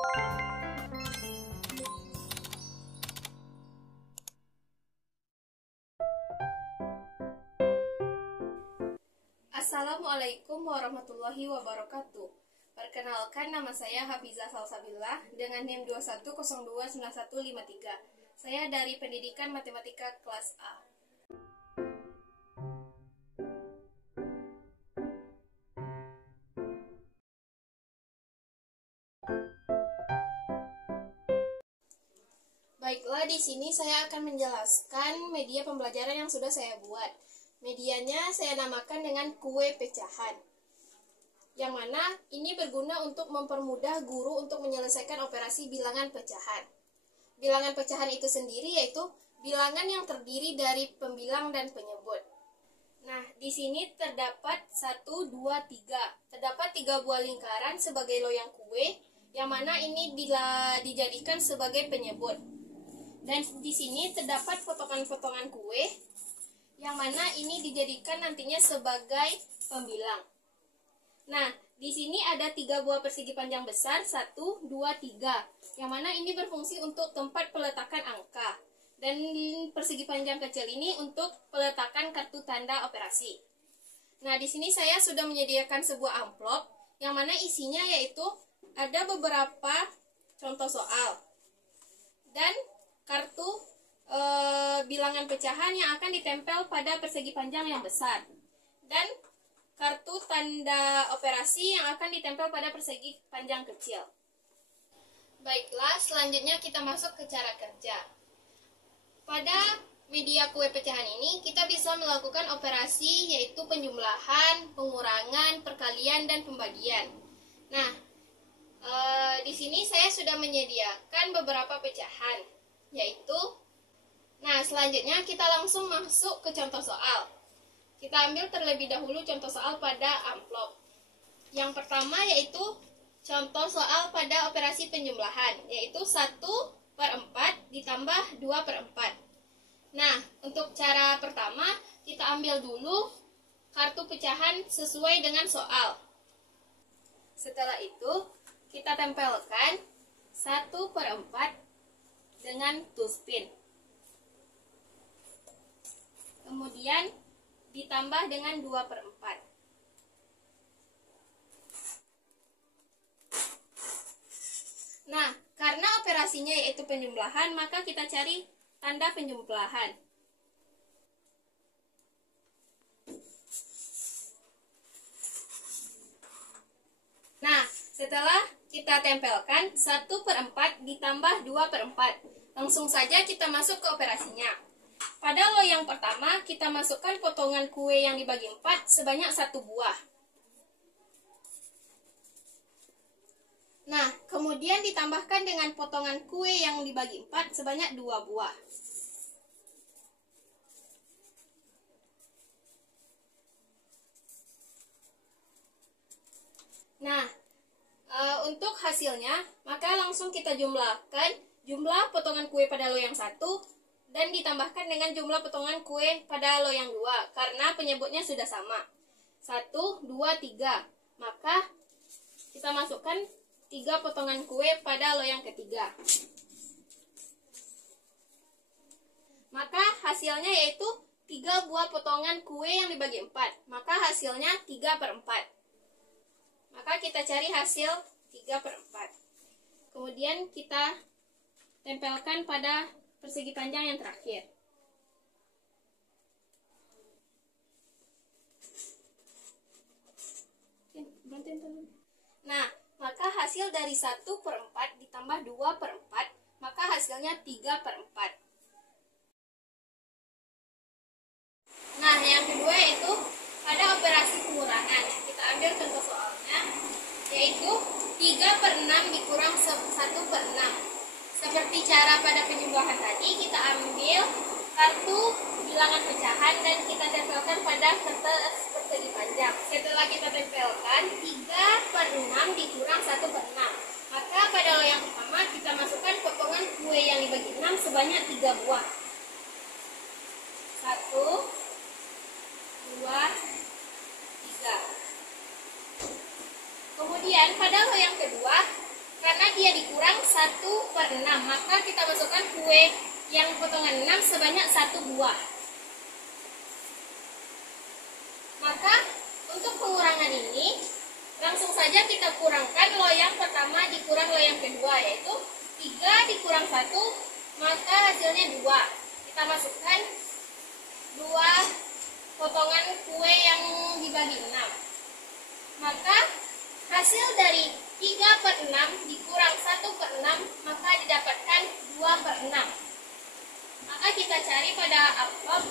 Assalamualaikum warahmatullahi wabarakatuh. Perkenalkan, nama saya Hafizah Salsabillah dengan NIM 21029153. Saya dari Pendidikan Matematika kelas A. Baiklah, di sini saya akan menjelaskan media pembelajaran yang sudah saya buat. Medianya saya namakan dengan kue pecahan, yang mana ini berguna untuk mempermudah guru untuk menyelesaikan operasi bilangan pecahan. Bilangan pecahan itu sendiri yaitu bilangan yang terdiri dari pembilang dan penyebut. Nah, di sini terdapat 1, 2, 3. Terdapat 3 buah lingkaran sebagai loyang kue, yang mana ini dijadikan sebagai penyebut. Dan di sini terdapat potongan-potongan kue, yang mana ini dijadikan nantinya sebagai pembilang. Nah, di sini ada 3 buah persegi panjang besar, 1, 2, 3, yang mana ini berfungsi untuk tempat peletakan angka. Dan persegi panjang kecil ini untuk peletakan kartu tanda operasi. Nah, di sini saya sudah menyediakan sebuah amplop, yang mana isinya yaitu ada beberapa contoh soal dan kartu bilangan pecahan yang akan ditempel pada persegi panjang yang besar, dan kartu tanda operasi yang akan ditempel pada persegi panjang kecil. Baiklah, selanjutnya kita masuk ke cara kerja. Pada media kue pecahan ini, kita bisa melakukan operasi yaitu penjumlahan, pengurangan, perkalian, dan pembagian. Nah, di sini saya sudah menyediakan beberapa pecahan, yaitu selanjutnya kita langsung masuk ke contoh soal. Kita ambil terlebih dahulu contoh soal pada amplop. Yang pertama yaitu contoh soal pada operasi penjumlahan, yaitu 1/4 ditambah 2/4. Nah, untuk cara pertama, kita ambil dulu kartu pecahan sesuai dengan soal. Setelah itu, kita tempelkan 1/4 dengan tuspin. Kemudian ditambah dengan 2/4. Nah, karena operasinya yaitu penjumlahan, maka kita cari tanda penjumlahan. Nah, setelah kita tempelkan 1/4 ditambah 2/4, langsung saja kita masuk ke operasinya. Pada loyang pertama, kita masukkan potongan kue yang dibagi 4 sebanyak 1 buah. Nah, kemudian ditambahkan dengan potongan kue yang dibagi 4 sebanyak 2 buah. Nah, untuk hasilnya, maka langsung kita jumlahkan jumlah potongan kue pada loyang 1 dan ditambahkan dengan jumlah potongan kue pada loyang 2, karena penyebutnya sudah sama. 1, 2, 3. Maka kita masukkan 3 potongan kue pada loyang ketiga. Maka hasilnya yaitu 3 buah potongan kue yang dibagi 4. Maka hasilnya 3/4. Maka kita cari hasil 3/4. Kemudian kita tempelkan pada persegi panjang yang terakhir. Nah, maka hasil dari 1/4 ditambah 2/4, maka hasilnya 3/4. Nah, yang kedua yaitu pada operasi pengurangan. Kita ambil contoh soalnya, yaitu 3/6 dikurang 1/6. Seperti cara pada penjumlahan tadi, kita ambil kartu bilangan pecahan dan kita tempelkan pada kertas persegi panjang. Setelah kita tempelkan, 3/6 dikurang 1/6. Maka pada loyang pertama, kita masukkan potongan kue yang dibagi 6 sebanyak 3 buah. 1, 2, 3. Kemudian pada loyang kedua, karena dia dikurang 1/6, maka kita masukkan kue yang potongan 6 sebanyak 1 buah. Maka untuk pengurangan ini langsung saja kita kurangkan loyang pertama dikurang loyang kedua, yaitu 3 dikurang 1, maka hasilnya 2. Kita masukkan 2 potongan kue yang dibagi 6. Maka hasil dari 3/6 dikurang 1/6, maka didapatkan 2/6. Maka kita cari pada amplop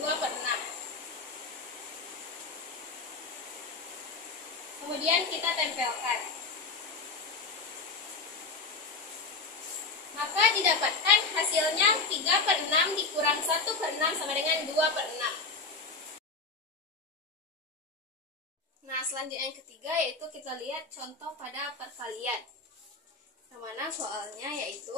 2/6. Kemudian kita tempelkan. Maka didapatkan hasilnya 3/6 dikurang 1/6 sama dengan 2/6. Nah, selanjutnya yang ketiga yaitu kita lihat contoh pada perkalian. Yang mana soalnya yaitu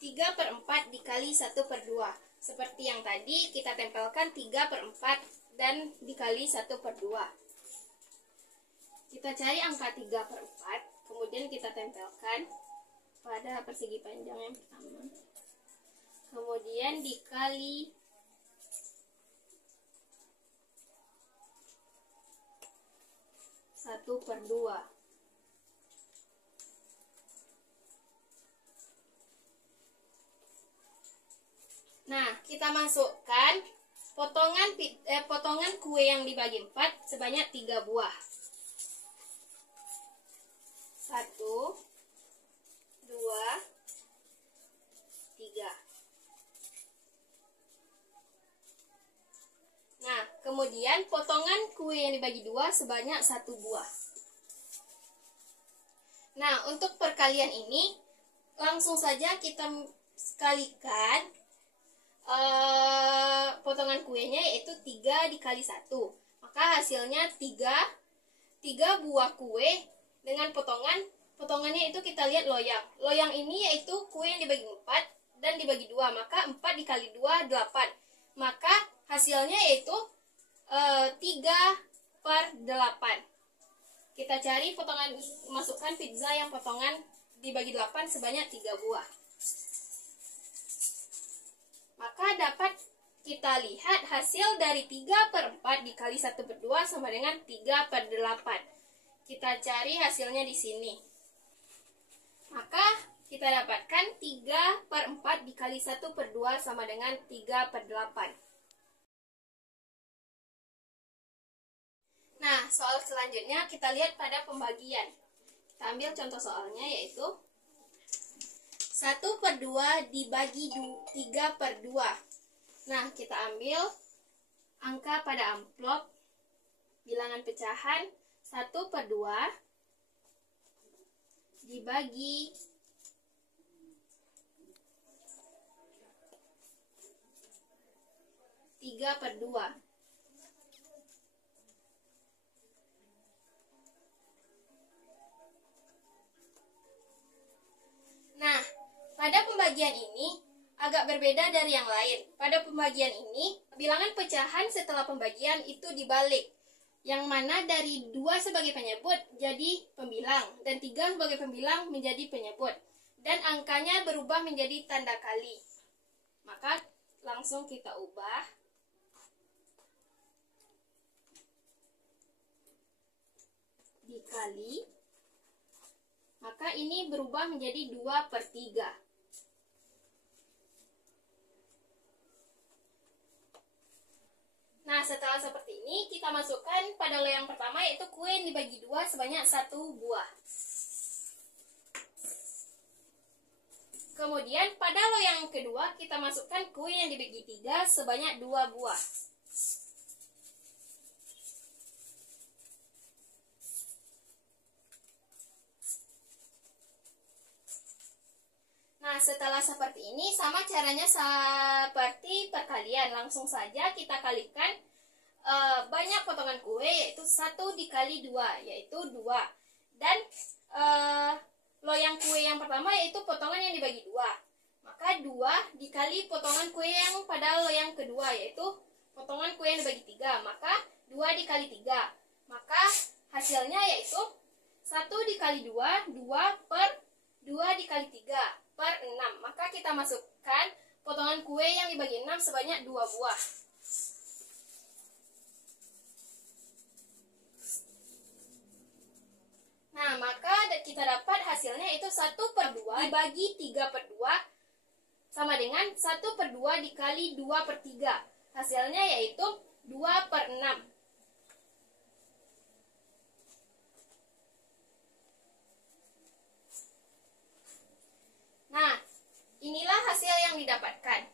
3/4 dikali 1/2. Seperti yang tadi kita tempelkan 3/4 dan dikali 1/2. Kita cari angka 3/4, kemudian kita tempelkan pada persegi panjang yang pertama. Kemudian dikali 1/2. Nah, kita masukkan potongan kue yang dibagi 4 sebanyak 3 buah. 1, 2, 3. Nah, kemudian potongan kue yang dibagi 2 sebanyak 1 buah. Nah, untuk perkalian ini langsung saja kita kalikan potongan kuenya, yaitu 3 dikali 1. Maka hasilnya 3 buah kue dengan potongannya itu kita lihat loyang. Loyang ini yaitu kue yang dibagi 4 dan dibagi 2, maka 4 dikali 2 8. Maka hasilnya yaitu 3/8. Kita cari masukkan pizza yang potongan dibagi 8 sebanyak 3 buah. Maka dapat kita lihat hasil dari 3/4 dikali 1/2 sama dengan 3/8. Kita cari hasilnya di sini. Maka kita dapatkan 3/4 dikali 1/2 sama dengan 3/8. Nah, soal selanjutnya kita lihat pada pembagian. Kita ambil contoh soalnya yaitu 1/2 dibagi 3/2. Nah, kita ambil angka pada amplop bilangan pecahan 1/2 dibagi 3/2. Nah, pada pembagian ini agak berbeda dari yang lain. Pada pembagian ini, bilangan pecahan setelah pembagian itu dibalik. Yang mana dari 2 sebagai penyebut jadi pembilang, dan 3 sebagai pembilang menjadi penyebut. Dan angkanya berubah menjadi tanda kali. Maka langsung kita ubah. Dikali. Maka ini berubah menjadi 2/3. Nah, setelah seperti ini, kita masukkan pada loyang pertama, yaitu kue yang dibagi 2 sebanyak 1 buah. Kemudian, pada loyang kedua, kita masukkan kue yang dibagi 3 sebanyak 2 buah. Nah, setelah seperti ini, sama caranya seperti perkalian. Langsung saja kita kalikan banyak potongan kue, yaitu 1 dikali 2, yaitu 2. Dan loyang kue yang pertama yaitu potongan yang dibagi 2. Maka 2 dikali potongan kue yang pada loyang kedua, yaitu potongan kue yang dibagi 3. Maka 2 dikali 3. Maka hasilnya yaitu 1 dikali 2, 2 per 2 dikali 3 per 6. Maka kita masukkan potongan kue yang dibagi 6 sebanyak 2 buah. Nah, maka kita dapat hasilnya itu 1 per 2 dibagi 3 per 2 sama dengan 1 per 2 dikali 2 per 3. Hasilnya yaitu 2 per 6. Nah, inilah hasil yang didapatkan.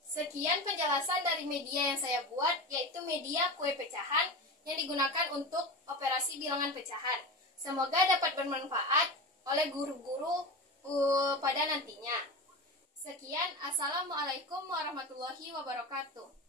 Sekian penjelasan dari media yang saya buat, yaitu media kue pecahan yang digunakan untuk operasi bilangan pecahan. Semoga dapat bermanfaat oleh guru-guru pada nantinya. Sekian, Assalamualaikum warahmatullahi wabarakatuh.